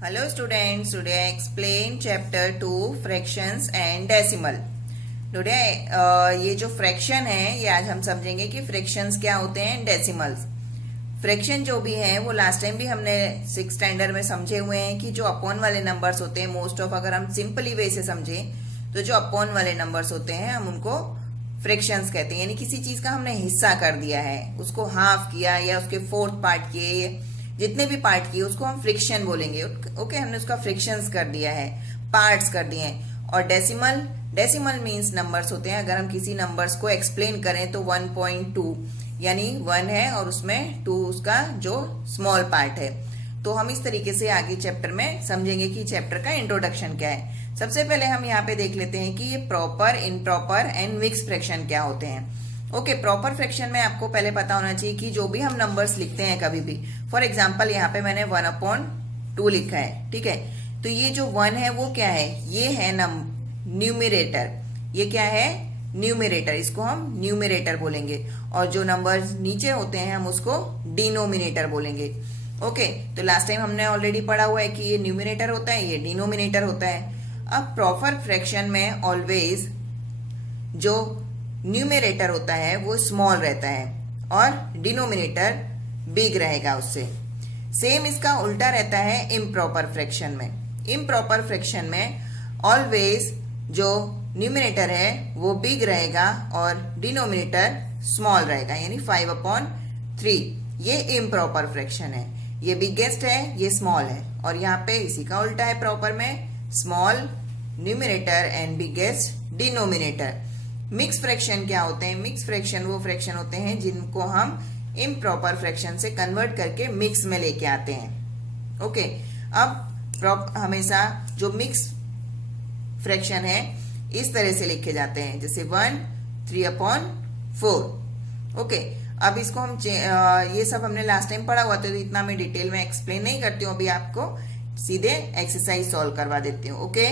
Hello students, today I explain chapter 2 fractions and decimal. Today ये जो fraction है ये आज हम समझेंगे कि फ्रैक्शंस क्या होते हैं, डेसिमल्स. फ्रैक्शन जो भी है वो लास्ट टाइम भी हमने 6th स्टैंडर्ड में समझे हुए हैं कि जो अपॉन वाले नंबर्स होते हैं, मोस्ट ऑफ अगर हम सिंपली वे से समझें तो जो अपॉन वाले नंबर्स होते हैं हम उनको फ्रैक्शंस कहते हैं. यानी किसी चीज का हमने हिस्सा कर दिया है, उसको हाफ किया या उसके फोर्थ पार्ट किए, जितने भी पार्ट किए उसको हम फ्रिक्शन बोलेंगे. ओके, हमने उसका फ्रिक्शंस कर दिया है, पार्ट्स कर दिए हैं. और डेसिमल मींस नंबर्स होते हैं. अगर हम किसी नंबर्स को एक्सप्लेन करें तो 1.2 यानी 1 है और उसमें 2 उसका जो स्मॉल पार्ट है. तो हम इस तरीके से आगे चैप्टर में समझेंगे कि चैप्टर का इंट्रोडक्शन क्या है. सबसे पहले हम यहाँ पे देख लेते हैं कि ये proper, improper and mix fraction क्या होते हैं. ओके, प्रॉपर फ्रैक्शन में आपको पहले पता होना चाहिए कि जो भी हम नंबर्स लिखते हैं कभी भी, फॉर एग्जाम्पल यहाँ पे मैंने 1/2 लिखा है, ठीक है. तो ये जो 1 है वो क्या है, ये है न्यूमरेटर. ये क्या है, न्यूमरेटर. इसको हम न्यूमरेटर बोलेंगे. और जो नंबर्स नीचे होते हैं हम उसको डिनोमिनेटर बोलेंगे. ओके, तो लास्ट टाइम हमने ऑलरेडी पढ़ा हुआ है कि ये न्यूमरेटर होता है, ये डिनोमिनेटर होता है. अब प्रॉपर फ्रैक्शन में ऑलवेज जो न्यूमरेटर होता है वो स्मॉल रहता है और डिनोमिनेटर बिग रहेगा उससे. सेम इसका उल्टा रहता है इम्प्रॉपर फ्रैक्शन में. इम्प्रॉपर फ्रैक्शन में ऑलवेज जो न्यूमरेटर है वो बिग रहेगा और डिनोमिनेटर स्मॉल रहेगा, यानी 5/3. ये इम्प्रॉपर फ्रैक्शन है. ये बिगेस्ट है, ये स्मॉल है. और यहाँ पे इसी का उल्टा है प्रॉपर में, small numerator and biggest denominator. Mix fraction क्या होते हैं, मिक्स फ्रैक्शन वो फ्रैक्शन होते हैं जिनको हम इम्प्रॉपर फ्रैक्शन से कन्वर्ट करके मिक्स में लेके आते हैं. ओके, अब हमेशा जो मिक्स फ्रैक्शन है इस तरह से लिखे जाते हैं, जैसे 1 3/4. ओके, अब इसको हम ये सब हमने लास्ट टाइम पढ़ा हुआ था तो इतना मैं डिटेल में एक्सप्लेन नहीं करती हूँ. अभी आपको सीधे एक्सरसाइज सॉल्व करवा देती हूँ. ओके,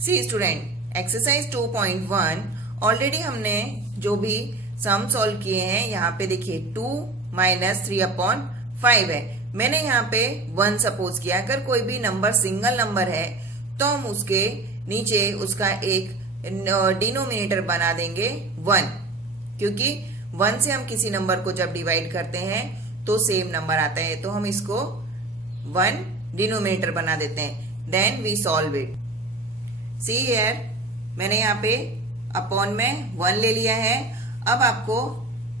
सी स्टूडेंट, एक्सरसाइज 2.1 ऑलरेडी हमने जो भी सम सॉल्व किए हैं. यहाँ पे देखिए 2 - 3/5 है. मैंने यहाँ पे 1 सपोज किया. अगर कोई भी नंबर सिंगल नंबर है तो हम उसके नीचे उसका एक डिनोमिनेटर बना देंगे 1, क्योंकि 1 से हम किसी नंबर को जब डिवाइड करते हैं तो सेम नंबर आता है, तो हम इसको 1 डिनोमिनेटर बना देते हैं. Then we solve it. See here, मैंने यहाँ पे अपॉन में 1 ले लिया है. अब आपको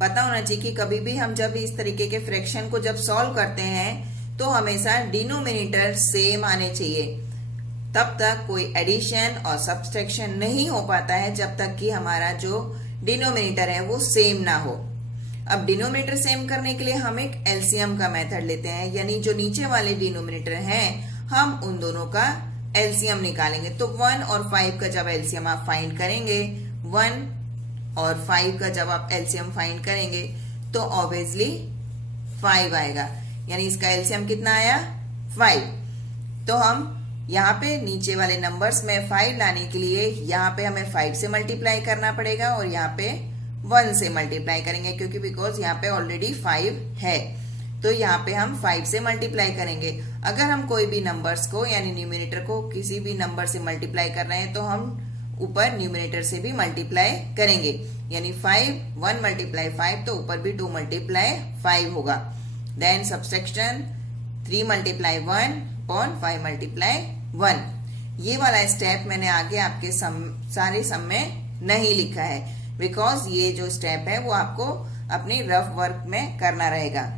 पता होना चाहिए कि कभी भी हम जब इस तरीके के फ्रैक्शन को जब सॉल्व करते हैं तो हमेशा डिनोमिनेटर सेम आने चाहिए. तब तक कोई एडिशन और सब्सट्रैक्शन नहीं हो पाता है जब तक कि हमारा जो डिनोमिनेटर है वो सेम ना हो. अब डिनोमिनेटर सेम करने के लिए हम एक एलसीएम का मेथड लेते हैं, यानी जो नीचे वाले डिनोमिनेटर हैं हम उन दोनों का एलसीएम निकालेंगे. तो 1 और 5 का जब एलसीएम आप फाइंड करेंगे, 1 और 5 का जब आप एलसीएम फाइंड करेंगे तो ऑब्वियसली 5 आएगा. यानी इसका एलसीएम कितना आया, 5. तो हम यहाँ पे नीचे वाले नंबर्स में 5 लाने के लिए यहाँ पे हमें 5 से मल्टीप्लाई करना पड़ेगा और यहाँ पे 1 से मल्टीप्लाई करेंगे, क्योंकि बिकॉज यहाँ पे ऑलरेडी 5 है. तो यहाँ पे हम 5 से मल्टीप्लाई करेंगे. अगर हम कोई भी नंबर्स को यानी न्यूमरेटर को किसी भी नंबर से मल्टीप्लाई कर रहे हैं तो हम ऊपर न्यूमरेटर से भी मल्टीप्लाई करेंगे. यानी 1 × 5 तो ऊपर भी 2 × 5 होगा. Then subtraction 3 × 1 5 × 1. ये वाला स्टेप मैंने आगे आपके सारे सम में नहीं लिखा है, बिकॉज ये जो स्टेप है वो आपको अपनी रफ वर्क में करना रहेगा.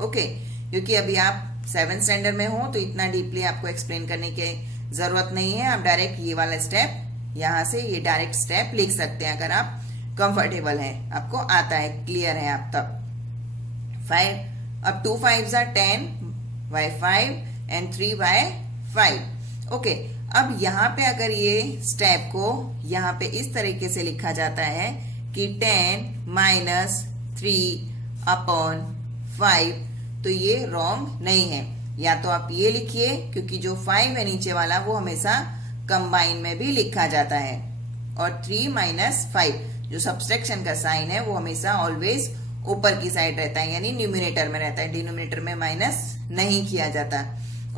ओके, क्योंकि अभी आप 7th स्टैंडर्ड में हो तो इतना डीपली आपको एक्सप्लेन करने की जरूरत नहीं है. आप डायरेक्ट ये वाला स्टेप यहाँ से ये डायरेक्ट स्टेप लिख सकते हैं अगर आप कंफर्टेबल हैं, आपको आता है, क्लियर है आप तब. 5, अब 2 5s are 10/5 and 3/5. ओके, अब यहाँ पे अगर ये स्टेप को यहाँ पे इस तरीके से लिखा जाता है कि 10 - 3/5, तो ये रॉन्ग नहीं है. या तो आप ये लिखिए, क्योंकि जो 5 है नीचे वाला वो हमेशा कंबाइन में भी लिखा जाता है, और 3 - 5 जो सब्सट्रैक्शन का साइन है वो हमेशा ऑलवेज ऊपर की साइड रहता है, यानी न्यूमिनेटर में रहता है, डिनोमिनेटर में माइनस नहीं किया जाता.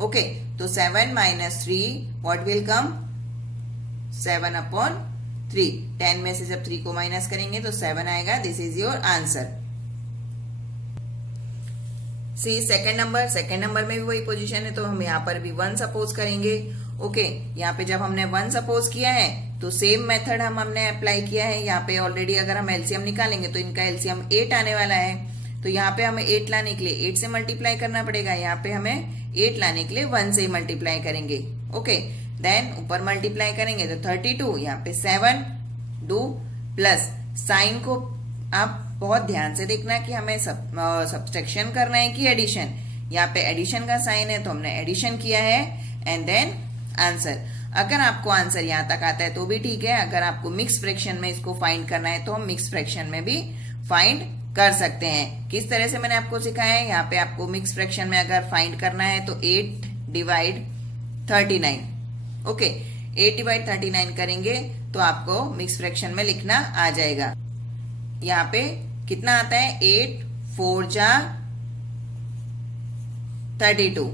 ओके, तो 7 माइनस 3 व्हाट विल कम 7/3। 10 में से जब 3 को माइनस करेंगे तो 7 आएगा। This is your answer. See second number में भी वही पोजीशन है, तो हम यहाँ पर भी 1 सपोज करेंगे। ओके, यहाँ पे जब हमने 1 सपोज किया है तो सेम मेथड हमने अप्लाई किया है। यहाँ पे ऑलरेडी अगर हम एलसीएम निकालेंगे तो इनका एलसीएम 8 आने वाला है। तो यहाँ पे हमें 8 लाने के लिए 8 से मल्टीप्लाई करना पड़ेगा। यहाँ पे हमें 8 लाने के लिए 1 से मल्टीप्लाई करेंगे। ओके, देन ऊपर मल्टीप्लाई करेंगे तो 32, यहाँ पे 7 डू प्लस साइन को आप बहुत ध्यान से देखना कि हमें सब्ट्रैक्शन करना है कि एडिशन। यहाँ पे एडिशन का साइन है तो हमने एडिशन किया है एंड देन आंसर। अगर आपको आंसर यहाँ तक आता है तो भी ठीक है। अगर आपको मिक्स फ्रैक्शन में इसको फाइंड करना है तो हम मिक्स फ्रैक्शन में भी फाइंड कर सकते हैं। किस तरह से मैंने आपको सिखाया है, यहाँ पे आपको मिक्स फ्रैक्शन में अगर फाइंड करना है तो 8 डिवाइड 39। ओके, 8 डिवाइड 39 करेंगे तो आपको मिक्स फ्रैक्शन में लिखना आ जाएगा। यहाँ पे कितना आता है 8 4 जा 32।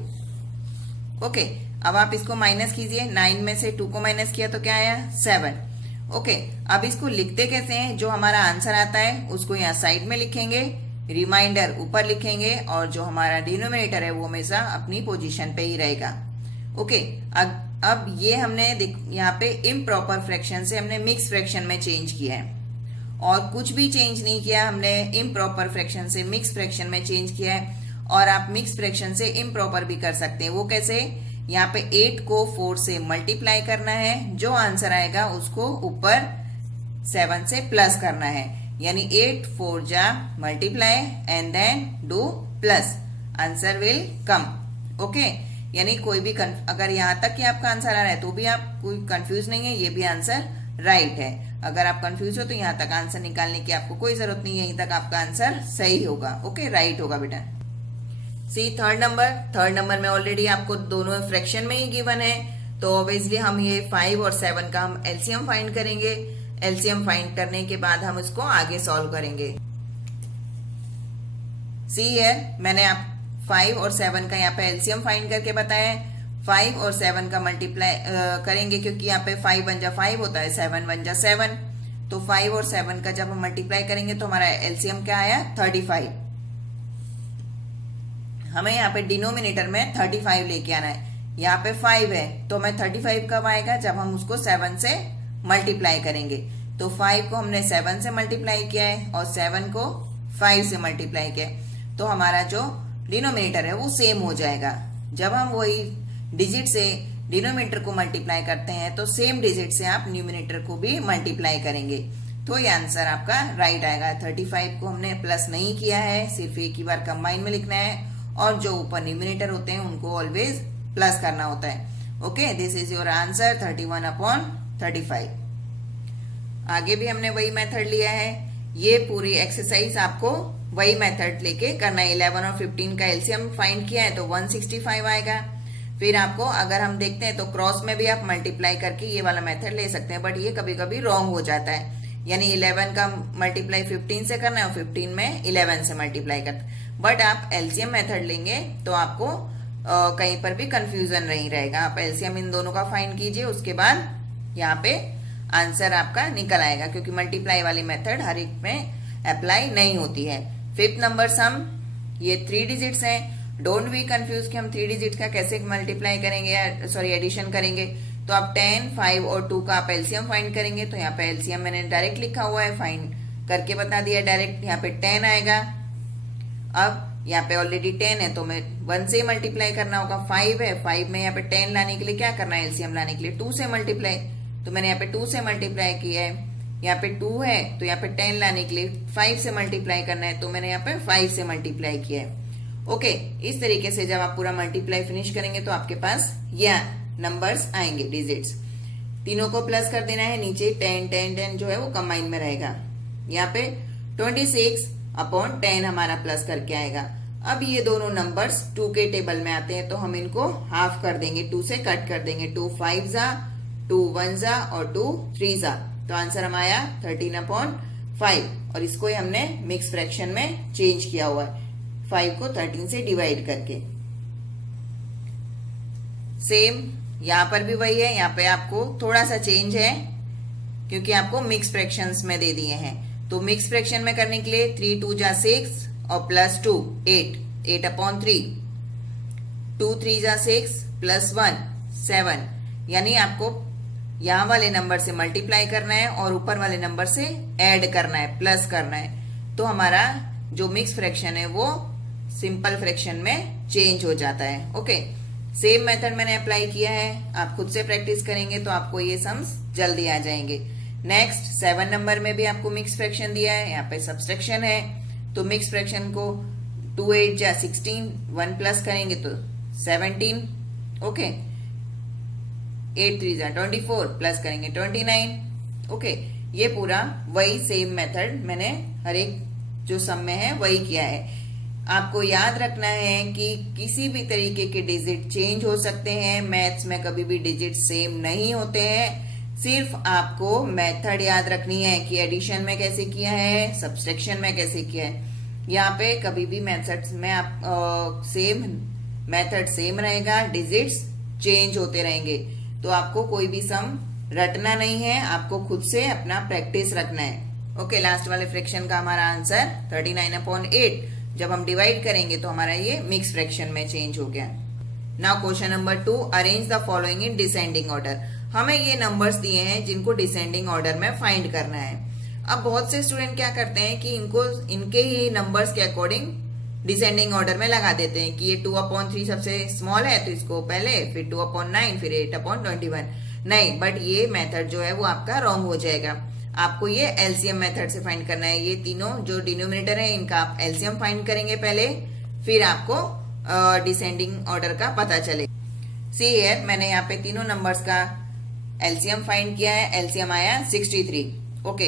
ओके, अब आप इसको माइनस कीजिए। 9 में से 2 को माइनस किया तो क्या आया 7। ओके, अब इसको लिखते कैसे हैं, जो हमारा आंसर आता है उसको यहाँ साइड में लिखेंगे, रिमाइंडर ऊपर लिखेंगे और जो हमारा डिनोमिनेटर है वो हमेशा अपनी पोजीशन पे ही रहेगा। ओके, अब ये हमने यहाँ पे इम्प्रॉपर फ्रैक्शन से हमने मिक्स फ्रैक्शन में चेंज किया है और कुछ भी चेंज नहीं किया। हमने इम्प्रॉपर फ्रैक्शन से मिक्स फ्रैक्शन में चेंज किया है और आप मिक्स फ्रैक्शन से इम्प्रॉपर भी कर सकते हैं। वो कैसे, यहाँ पे 8 को 4 से मल्टीप्लाई करना है, जो आंसर आएगा उसको ऊपर 7 से प्लस करना है। यानी 8 4 जा multiply and then do plus, answer will come. Okay, यानी कोई भी अगर यहाँ तक कि आपका आंसर आ रहा है तो भी आप कोई कंफ्यूज नहीं है, ये भी आंसर राइट है। अगर आप कंफ्यूज हो तो यहाँ तक आंसर निकालने की आपको कोई जरूरत नहीं है, यहीं तक आपका आंसर सही होगा। ओके, राइट होगा बेटा। सी थर्ड नंबर में ऑलरेडी आपको दोनों फ्रैक्शन में ही गिवन है, तो ऑब्वियसली हम ये 5 और 7 का हम एलसीएम फाइंड करेंगे। एलसीएम फाइंड करने के बाद हम इसको आगे सॉल्व करेंगे। सी है, मैंने आप 5 और 7 का यहाँ पे एलसीएम फाइंड करके बताया है। 5 और 7 का मल्टीप्लाई करेंगे क्योंकि यहाँ पे 5 1 जा 5 होता है, 7 1 जा 7। तो 5 और 7 का जब हम मल्टीप्लाई करेंगे तो हमारा एलसीएम क्या आया 35। हमें यहाँ पे डिनोमिनेटर में 35 लेके आना है। यहाँ पे 5 है तो हमें 35 कब आएगा, जब हम उसको 7 से मल्टीप्लाई करेंगे। तो 5 को हमने 7 से मल्टीप्लाई किया है और 7 को 5 से मल्टीप्लाई किया है, तो हमारा जो डिनोमिनेटर है वो सेम हो जाएगा। जब हम वही डिजिट से डिनोमिनेटर को मल्टीप्लाई करते हैं तो सेम डिजिट से आप न्यूमिनेटर को भी मल्टीप्लाई करेंगे, तो ये आंसर आपका राइट आएगा। 35 को हमने प्लस नहीं किया है, सिर्फ एक ही बार कंबाइन में लिखना है और जो ऊपर न्यूमिनेटर होते हैं उनको ऑलवेज प्लस करना होता है। Okay, this is your answer 31/35। आगे भी हमने वही मेथड लिया है। ये पूरी एक्सरसाइज आपको वही मेथड लेके करना है। 11 और 15 का एलसीएम फाइंड किया है तो 165 आएगा। फिर आपको अगर हम देखते हैं तो क्रॉस में भी आप मल्टीप्लाई करके ये वाला मेथड ले सकते हैं, बट ये कभी कभी रॉन्ग हो जाता है। यानी 11 का मल्टीप्लाई 15 से करना है और 15 में 11 से मल्टीप्लाई करना है। बट आप एलसीएम मेथड लेंगे तो आपको कहीं पर भी कंफ्यूजन नहीं रहेगा। आप एलसीएम इन दोनों का फाइंड कीजिए, उसके बाद यहाँ पे आंसर आपका निकल आएगा, क्योंकि मल्टीप्लाई वाली मेथड हर एक में अप्लाई नहीं होती है। 5th नंबर सम, ये 3 डिजिट्स हैं। डोंट बी कंफ्यूज कि हम 3 डिजिट का कैसे मल्टीप्लाई करेंगे या सॉरी एडिशन करेंगे। तो आप 10, 5 और 2 का आप एलसीएम फाइंड करेंगे। तो यहाँ पे एलसीएम मैंने डायरेक्ट लिखा हुआ है, फाइंड करके बता दिया डायरेक्ट। यहाँ पे 10 आएगा। अब यहाँ पे ऑलरेडी 10 है तो मैं 1 से मल्टीप्लाई करना होगा। 5 है, 5 में यहाँ पे 10 लाने के लिए क्या करना है, एलसीएम लाने के लिए 2 से मल्टीप्लाई। तो मैंने यहाँ पे 2 से मल्टीप्लाई किया है। यहाँ पे 2 है तो यहाँ पे 10 लाने के लिए 5 से मल्टीप्लाई करना है, तो मैंने यहाँ पे 5 से मल्टीप्लाई किया है। ओके, इस तरीके से जब आप पूरा मल्टीप्लाई फिनिश करेंगे तो आपके पास ये नंबर्स आएंगे, डिजिट्स। तीनों को प्लस कर देना है, नीचे 10 10 10 जो है वो कंबाइन में रहेगा। यहाँ पे 26/10 हमारा प्लस करके आएगा। अब ये दोनों नंबर्स 2 के टेबल में आते हैं तो हम इनको हाफ कर देंगे, 2 से कट कर देंगे। 2 5 जा, 2 1 जा और 2 3 जा, तो आंसर हम आया 13/5। और इसको ही हमने मिक्स फ्रैक्शन में चेंज किया हुआ है, 5 को 13 से डिवाइड करके। सेम यहाँ पर भी वही है, यहाँ पे आपको थोड़ा सा चेंज है क्योंकि आपको मिक्स फ्रैक्शंस में दे दिए हैं। तो मिक्स फ्रैक्शन में करने के लिए 3 2 जा 6 और प्लस 2 8/3, 2 3 जा 6 प्लस 1 7, यानी आपको यहाँ वाले नंबर से मल्टीप्लाई करना है और ऊपर वाले नंबर से ऐड करना है, प्लस करना है। तो हमारा जो मिक्स फ्रैक्शन है वो सिंपल फ्रैक्शन में चेंज हो जाता है। ओके, सेम मेथड मैंने अप्लाई किया है, आप खुद से प्रैक्टिस करेंगे तो आपको ये सम्स जल्दी आ जाएंगे। नेक्स्ट 7 नंबर में भी आपको मिक्स फ्रैक्शन दिया है, यहाँ पे सब्सट्रैक्शन है। तो मिक्स फ्रैक्शन को 2 8 जा 16, 1 प्लस करेंगे तो 17। ओके, 8 3 जा 24, प्लस करेंगे 29। ओके, ये पूरा वही सेम मेथड मैंने हर एक जो सम में है वही किया है। आपको याद रखना है कि किसी भी तरीके के डिजिट चेंज हो सकते हैं, मैथ्स में कभी भी डिजिट सेम नहीं होते हैं। सिर्फ आपको मेथड याद रखनी है कि एडिशन में कैसे किया है, सब्सट्रैक्शन में कैसे किया है। यहाँ पे कभी भी मेथड्स में आप सेम मेथड सेम रहेगा, डिजिट्स चेंज होते रहेंगे। तो आपको कोई भी सम रटना नहीं है, आपको खुद से अपना प्रैक्टिस रखना है। ओके, लास्ट वाले फ्रैक्शन का हमारा आंसर 39/8 जब हम डिवाइड करेंगे तो हमारा ये मिक्स फ्रैक्शन में चेंज हो गया। Now question number 2, arrange the following in descending order. हमें ये नंबर्स दिए हैं जिनको डिसेंडिंग ऑर्डर में फाइंड करना है। अब बहुत से स्टूडेंट क्या करते हैं कि इनके ही नंबर्स के अकॉर्डिंग डिसेंडिंग ऑर्डर में लगा देते हैं कि ये 2/3 सबसे स्मॉल है तो इसको पहले, फिर 2/9, फिर 8/21। नहीं, बट ये मेथड जो है वो आपका रॉन्ग हो जाएगा। आपको ये एलसीएम मेथड से फाइंड करना है। ये तीनों जो डिनोमिनेटर है इनका आप एलसीएम फाइंड करेंगे पहले, फिर आपको डिसेंडिंग ऑर्डर का पता चलेगा। सी हियर, मैंने यहाँ पे तीनों नंबर्स का एलसीएम फाइंड किया है। एलसीएम आया 63। ओके,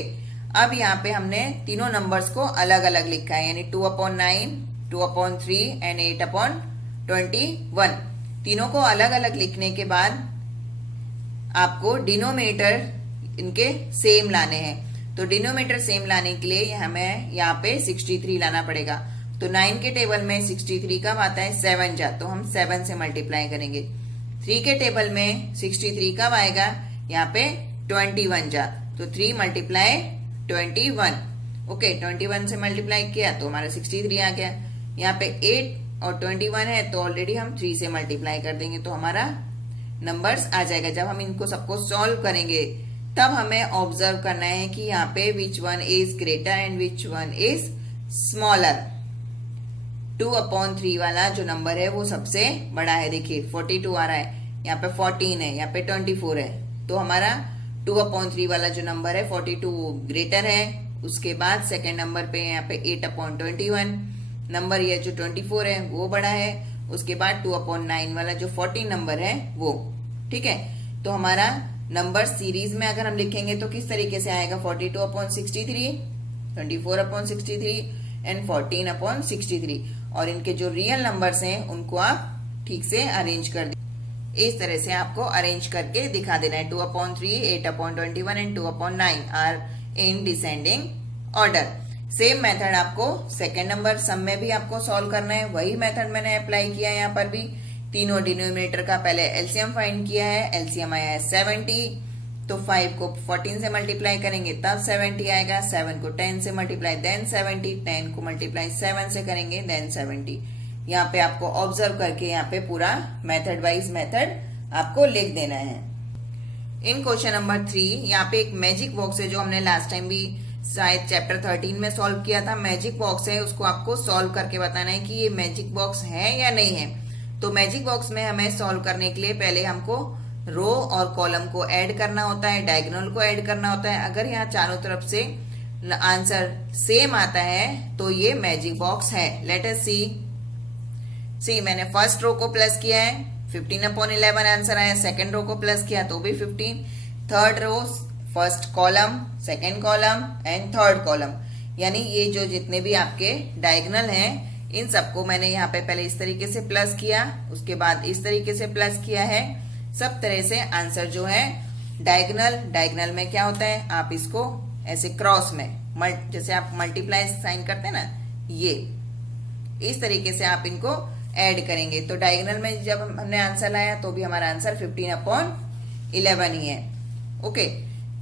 अब यहाँ पे हमने तीनों नंबर्स को अलग अलग लिखा है, यानी 2/9, 2/3 एंड 8/21। तीनों को अलग अलग लिखने के बाद आपको डिनोमिनेटर इनके सेम लाने हैं। तो डिनोमिनेटर सेम लाने के लिए हमें यहाँ पे 63 लाना पड़ेगा। तो 9 के टेबल में 63 कब आता है, 7 जा, तो हम 7 से मल्टीप्लाई करेंगे। 3 के टेबल में 63 कब आएगा, यहाँ पे 21 जा, तो 3 मल्टीप्लाई 21। ओके, 21 से मल्टीप्लाई किया तो हमारा 63 आ गया। यहाँ पे 8 और 21 है तो ऑलरेडी हम 3 से मल्टीप्लाई कर देंगे तो हमारा नंबर्स आ जाएगा। जब हम इनको सबको सॉल्व करेंगे तब हमें ऑब्जर्व करना है कि यहाँ पे which one is greater and which one is smaller. 2/3 वाला जो नंबर है वो सबसे बड़ा है। देखिए 42 आ रहा है, यहाँ पे 14 है, यहाँ पे 24 है। तो हमारा 2/3 वाला जो नंबर है 42 ग्रेटर है। उसके बाद सेकेंड नंबर पे यहाँ पे 8/21 नंबर, ये जो 24 है वो बड़ा है। उसके बाद 2/9 वाला जो 14 नंबर है वो। ठीक है, तो हमारा नंबर सीरीज में अगर हम लिखेंगे तो किस तरीके से आएगा, 42/63, 24/63 एंड 14/63। और इनके जो रियल नंबर्स हैं उनको आप ठीक से अरेंज कर दीजिए। इस तरह से आपको अरेंज करके दिखा देना है। 2/3, 8/21 and 2/9 are in descending order. Same method आपको सेकेंड नंबर सम में भी आपको सॉल्व करना है। वही मेथड मैंने अप्लाई किया है यहाँ पर भी। तीनों डिनोमिनेटर का पहले एलसीएम फाइंड किया है। एलसीएम आया है 70, तो 5 को 14 से मल्टीप्लाई करेंगे तब 70 आएगा। 7 को 10 से मल्टीप्लाई देन 70, 10 को मल्टीप्लाई 7 से करेंगे देन 70। यहाँ पे आपको ऑब्जर्व करके यहाँ पे पूरा मेथड वाइज मेथड आपको लिख देना है। इन क्वेश्चन नंबर 3 यहाँ पे एक मैजिक बॉक्स है जो हमने लास्ट टाइम भी शायद चैप्टर 13 में सॉल्व किया था। मैजिक बॉक्स है, उसको आपको सॉल्व करके बताना है कि ये मैजिक बॉक्स है या नहीं है। तो मैजिक बॉक्स में हमें सॉल्व करने के लिए पहले हमको रो और कॉलम को ऐड करना होता है, डायगोनल को ऐड करना होता है। अगर यहाँ चारों तरफ से आंसर सेम आता है तो ये मैजिक बॉक्स है। लेट अस सी मैंने फर्स्ट रो को प्लस किया है, 15/11 आंसर आया। सेकेंड रो को प्लस किया तो भी 15। Third row, first column, second column and third column, यानी ये जो जितने भी आपके डायगोनल हैं इन सबको मैंने यहाँ पे पहले इस तरीके से प्लस किया, उसके बाद इस तरीके से प्लस किया है। सब तरह से आंसर जो है डायगोनल में क्या होता है, आप इसको ऐसे क्रॉस में जैसे आप मल्टीप्लाई साइन करते हैं ना, ये इस तरीके से आप इनको ऐड करेंगे। तो डायगोनल में जब हमने आंसर लाया तो भी हमारा आंसर 15/11 ही है। ओके,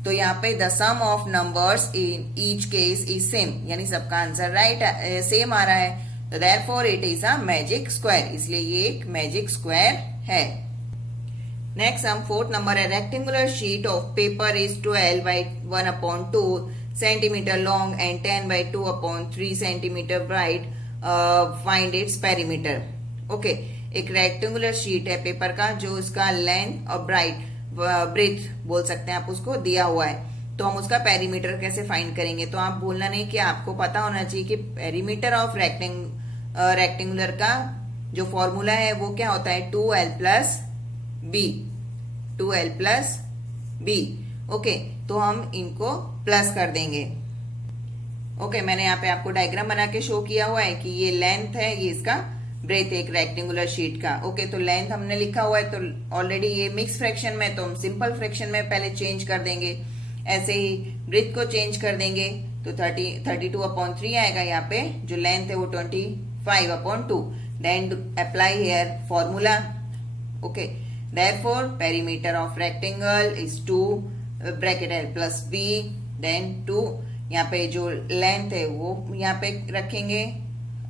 तो यहाँ पे the sum of numbers in each case is same, यानी सबका आंसर राइट सेम आ रहा है। तो therefore it is a magic square, इसलिए ये एक मैजिक स्क्वायर है। नेक्स्ट हम फोर्थ नंबर है, rectangular sheet of paper is 12 by 1/2 centimeter long and 10 by 2/3 centimeter wide. Find its perimeter. Okay, एक रेक्टेंगुलर शीट है पेपर का जो इसका लेंथ और ब्रेथ बोल सकते हैं आप उसको दिया हुआ है। तो हम उसका पेरीमीटर कैसे फाइंड करेंगे? तो आप बोलना नहीं कि आपको पता होना चाहिए कि पेरीमीटर ऑफ रेक्टेंगुलर का जो फॉर्मूला है वो क्या होता है, 2l+b। ओके, तो हम इनको प्लस कर देंगे। ओके, मैंने यहाँ पे आपको डायग्राम बना के शो किया हुआ है कि ये लेंथ है, ये इसका ब्रेथ एक रेक्टेंगुलर शीट का। ओके, तो लेंथ हमने लिखा हुआ है, तो ऑलरेडी ये मिक्स फ्रैक्शन में, तो हम सिंपल फ्रैक्शन में पहले चेंज कर देंगे। ऐसे ही ब्रेथ को चेंज कर देंगे तो 32/3 आएगा। यहाँ पे जो लेंथ है वो 25/2। Then apply here formula. Okay, therefore perimeter of rectangle is 2 bracket l+b, then 2। यहाँ पे जो लेंथ है वो यहाँ पे रखेंगे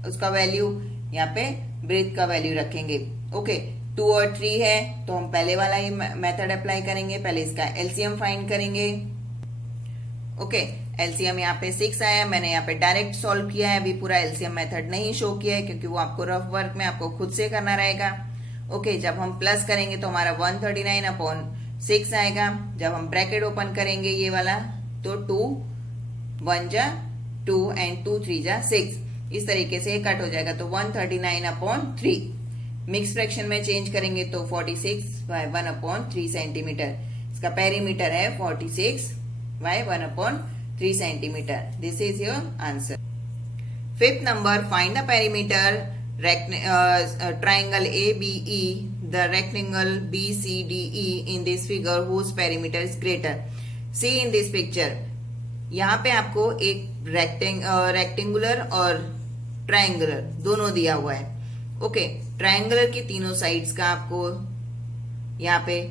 उसका वैल्यू, यहाँ पे ब्रेथ का वैल्यू रखेंगे। ओके, 2 और 3 है तो हम पहले वाला ही मेथड अप्लाई करेंगे, पहले इसका एलसीएम फाइंड करेंगे। ओके, एलसीएम यहाँ पे 6 आया, मैंने यहाँ पे डायरेक्ट सॉल्व किया है, अभी पूरा एलसीएम मेथड नहीं शो किया है क्योंकि वो आपको रफ वर्क में आपको खुद से करना रहेगा। ओके, जब हम प्लस करेंगे तो हमारा 139/6 आएगा। जब हम ब्रैकेट ओपन करेंगे ये वाला तो 2 1 जा 2 एंड 2 3 जा 6, इस तरीके से कट हो जाएगा। तो 139/3। मिक्स फ्रैक्शन में चेंज करेंगे तो 46/1/3 सेंटीमीटर। इसका पेरीमीटर है 46/1/3 centimetre. This is your answer. Fifth number, find the perimeter triangle ABE, the rectangle BCDE in this figure whose perimeter is greater. See in this picture. यहाँ पे आपको एक rectangular और ट्रायंगुलर दोनों दिया हुआ है। ओके, ट्रायंगुलर की तीनों साइड्स का आपको यहाँ पे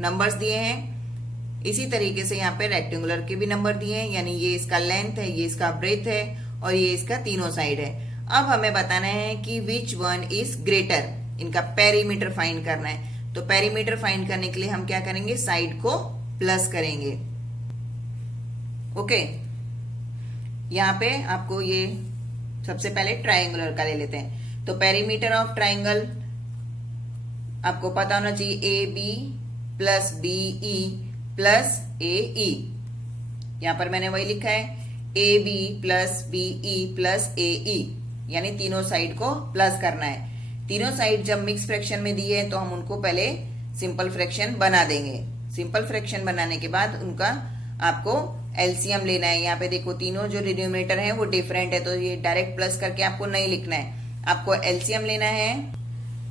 नंबर्स दिए हैं। इसी तरीके से यहाँ पे रेक्टेंगुलर के भी नंबर दिए हैं, यानी ये इसका लेंथ है, ये इसका ब्रेथ है और ये इसका तीनों साइड है। अब हमें बताना है कि विच वन इज ग्रेटर, इनका पेरीमीटर फाइंड करना है। तो पेरीमीटर फाइंड करने के लिए हम क्या करेंगे, साइड को प्लस करेंगे। ओके, यहाँ पे आपको ये सबसे पहले ट्रायंगुलर का ले लेते हैं। तो पेरीमीटर ऑफ ट्रायंगल आपको पता होना चाहिए AB + BE + AE। यहां पर मैंने वही लिखा है AB + BE + AE, यानी तीनों साइड को प्लस करना है। तीनों साइड जब मिक्स फ्रैक्शन में दी है तो हम उनको पहले सिंपल फ्रैक्शन बना देंगे। सिंपल फ्रैक्शन बनाने के बाद उनका आपको एलसीएम लेना है। यहाँ पे देखो तीनों जो डिनोमिनेटर है वो डिफरेंट है, तो ये डायरेक्ट प्लस करके आपको नहीं लिखना है, आपको एलसीएम लेना है।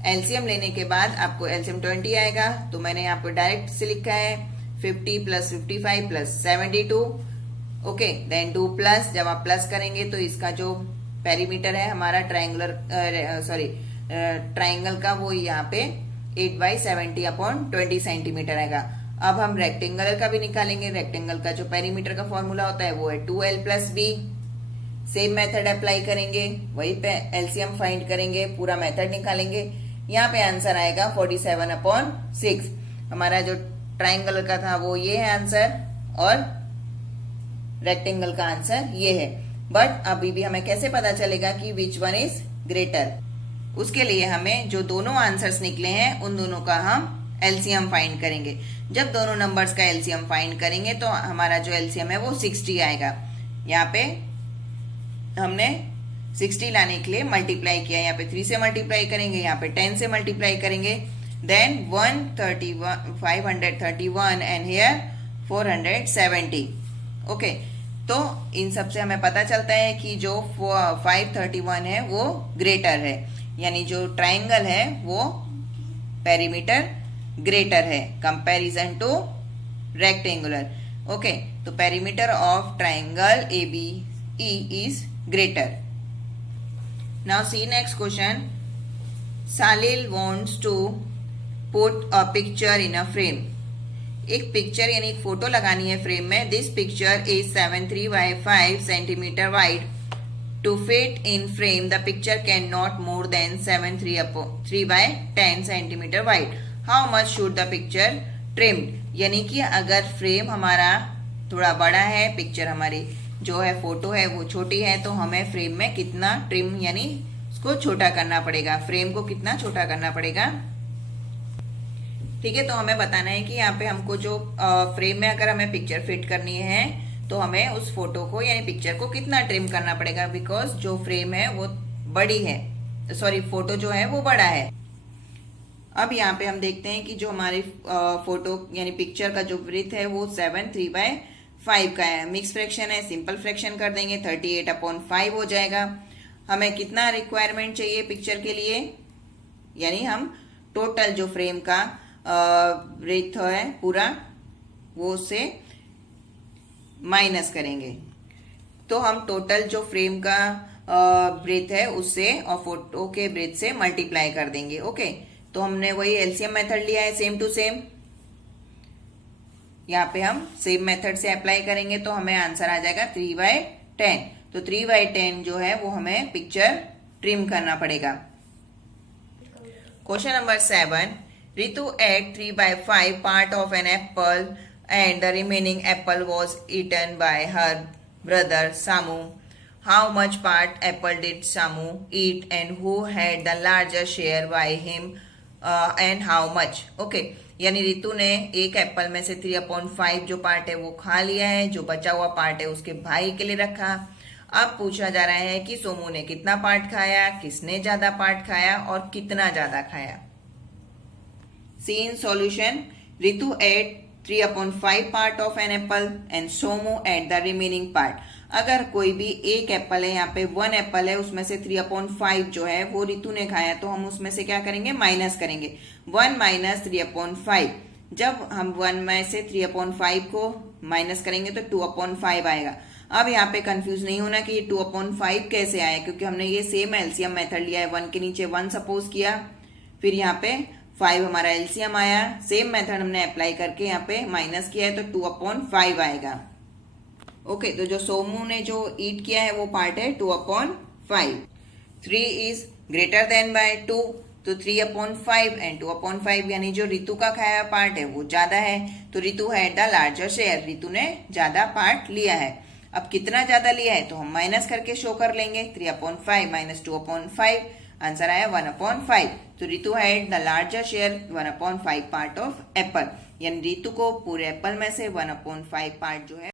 एलसीएम लेने के बाद आपको एलसीएम 20 आएगा, तो मैंने यहाँ पर डायरेक्ट से लिखा है 50 + 55 + 72। ओके, देन 2 प्लस, जब आप प्लस करेंगे तो इसका जो पेरीमीटर है हमारा ट्रायंगल का वो यहाँ पे 8/70/20 सेंटीमीटर आएगा। अब हम रेक्टेंगल का भी निकालेंगे। रेक्टेंगल का जो पेरीमीटर का फॉर्मूला होता है वो है 2l+b। सेम मेथड अप्लाई करेंगे, वही पे एलसीएम फाइंड करेंगे, पूरा मेथड निकालेंगे। यहाँ पे आंसर आएगा 47/6। हमारा जो ट्रायंगल का था वो ये है आंसर और रेक्टेंगल का आंसर ये है। बट अभी भी हमें कैसे पता चलेगा कि विच वन इज ग्रेटर? उसके लिए हमें जो दोनों आंसर्स निकले हैं उन दोनों का हम एलसीएम फाइंड करेंगे। जब दोनों नंबर्स का एलसीएम फाइंड करेंगे तो हमारा जो एलसीएम है वो 60 आएगा। यहाँ पे हमने 60 लाने के लिए मल्टीप्लाई किया, यहाँ पे 3 से मल्टीप्लाई करेंगे, यहाँ पे 10 से मल्टीप्लाई करेंगे, देन 531 एंड हियर 470। ओके, तो इन सब से हमें पता चलता है कि जो 531 है वो ग्रेटर है, यानी जो ट्रायंगल है वो पेरीमीटर ग्रेटर है कंपैरिजन टू रेक्टेंगुलर। ओके, तो perimeter of triangle ABE is greater. Now see next question. Salil wants to put a picture in a frame. एक पिक्चर यानी एक फोटो लगानी है फ्रेम में. This picture is 73 by 5 centimetre wide. To fit in frame the picture can not more than 3 by 10 centimetre wide. How much should the picture trimmed. यानी कि अगर frame हमारा थोड़ा बड़ा है, पिक्चर हमारी जो है फोटो है वो छोटी है, तो हमें फ्रेम में कितना ट्रिम यानी उसको छोटा करना पड़ेगा, फ्रेम को कितना छोटा करना पड़ेगा. ठीक है, तो हमें बताना है कि यहाँ पे हमको जो फ्रेम में अगर हमें पिक्चर फिट करनी है तो हमें उस फोटो को यानी पिक्चर को कितना ट्रिम करना पड़ेगा, बिकॉज जो फ्रेम है वो बड़ी है, सॉरी फोटो जो है वो बड़ा है. अब यहाँ पे हम देखते हैं कि जो हमारी फोटो यानी पिक्चर का जो ब्रेथ है वो 3/5 का है. मिक्स फ्रैक्शन है, सिंपल फ्रैक्शन कर देंगे, 38/5 हो जाएगा. हमें कितना रिक्वायरमेंट चाहिए पिक्चर के लिए, यानी हम टोटल जो फ्रेम का ब्रेथ है पूरा वो उससे माइनस करेंगे. तो हम टोटल जो फ्रेम का ब्रेथ है उससे और फोटो के ब्रेथ से मल्टीप्लाई कर देंगे. ओके, तो हमने वही एलसीएम मेथड लिया है, सेम टू सेम. यहाँ पे हम सेम मेथड से अप्लाई करेंगे तो हमें आंसर आ जाएगा 3/10. तो 3/10 जो है वो हमें पिक्चर ट्रिम करना पड़ेगा. Question number 7. Ritu ate 3/5 part of an apple and the remaining apple was eaten by her brother Samu. How much part apple did Samu eat and who had the larger share by him and how much? Okay, यानी रितु ने एक Apple में से 3/5 जो part है वो खा लिया है, जो बचा हुआ पार्ट है उसके भाई के लिए रखा. अब पूछा जा रहा है कि सोमू ने कितना पार्ट खाया, किसने ज्यादा पार्ट खाया और कितना ज्यादा खाया. See in solution. Ritu ate 3/5 part of an apple and Somu ate the remaining part. अगर कोई भी एक एप्पल है, यहाँ पे 1 एप्पल है, उसमें से 3/5 जो है वो रितु ने खाया, तो हम उसमें से क्या करेंगे, माइनस करेंगे. 1 - 3/5. जब हम 1 में से 3/5 को माइनस करेंगे तो 2/5 आएगा. अब यहाँ पे कंफ्यूज नहीं होना कि ये 2/5 कैसे आया, क्योंकि हमने ये सेम एलसीएम मेथड लिया है. 1 के नीचे 1 सपोज किया, फिर यहाँ पे 5 हमारा एलसीएम आया. सेम मेथड हमने अप्लाई करके यहाँ पे माइनस किया है तो 2/5 आएगा. ओके, तो जो सोमू ने जो ईट किया है वो पार्ट है 2/5. 3 इज ग्रेटर देन बाय 2, तो 3/5 एंड 2/5 यानी जो रितु का खाया पार्ट है वो ज्यादा है, तो Ritu had the larger share. Ritu ने ज्यादा पार्ट लिया है. अब कितना ज्यादा लिया है तो हम माइनस करके शो कर लेंगे. 3/5 - 2/5 आंसर आया 1/5. तो Ritu had the larger share 1/5 part of Apple, यानी रितु को पूरे एप्पल में से 1/5 पार्ट जो है